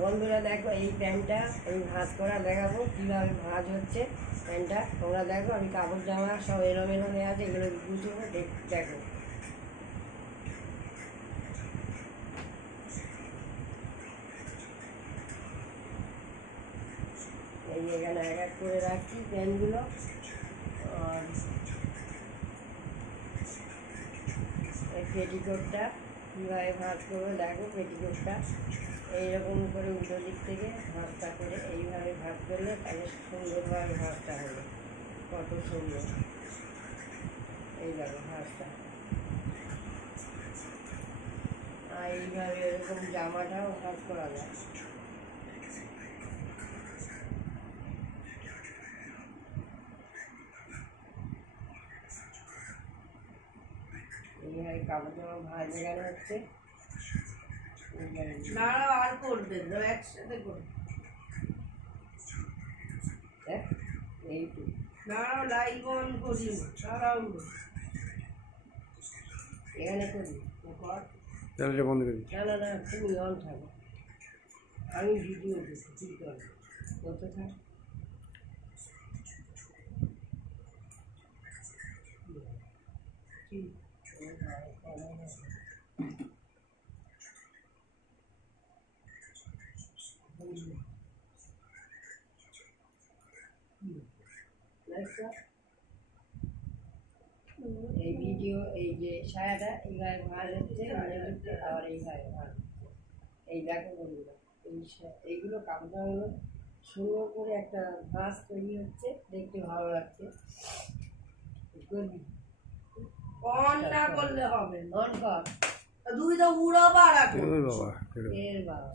বন্ধুরা দেখো এই প্যান্টটা আমি ভাঁজ করা দেখাবো কীভাবে ভাঁজ হচ্ছে প্যান্টটা। তোমরা দেখো আমি কাপড় জামা সব এলোমেলো হয়ে আছে, এগুলো গুছবো, দেখো। এই এখানে এক এক করে রাখছি প্যান্টগুলো। আর এই পেটিকোটটা কীভাবে ভাঁজ করবো দেখো। পেটিকোটটা এইরকম করে উল্টো দিক থেকে ভাঁজটা করে এইভাবে ভাঁজ করলে তাহলে সুন্দরভাবে ভাঁজটা হলো, কত সুন্দর। এই দেখো ভাঁজটা। আর এইভাবে এরকম জামাটাও ভাঁজ করা যায়। এইভাবে কাপড় জামা ভাঁজ দেখানো হচ্ছে। দাঁড়াও আর করবে একসাথে করবে। এইটুকু দাঁড়াও লাইভ অন করি, দাঁড়াও এখানে করি চ্যানেলটা বন্ধ করি। না না তুমি অন থাকো, আমি ভিডিও দেখি কী করবো, করতে থাক। এই ভিডিও এই যে ছায়াটা এইভাবে ভাঁজ হচ্ছে, আবার এইভাবে ভাঁজ হচ্ছে। এই দেখো বন্ধুরা, এইগুলো কাপড়গুলো সুন্দর করে একটা ভাঁজ তৈরি হচ্ছে, দেখতে ভালো লাগছে। অন না করলে হবে, অন কর। দুই তো উড়াবার বাবা এর বাবা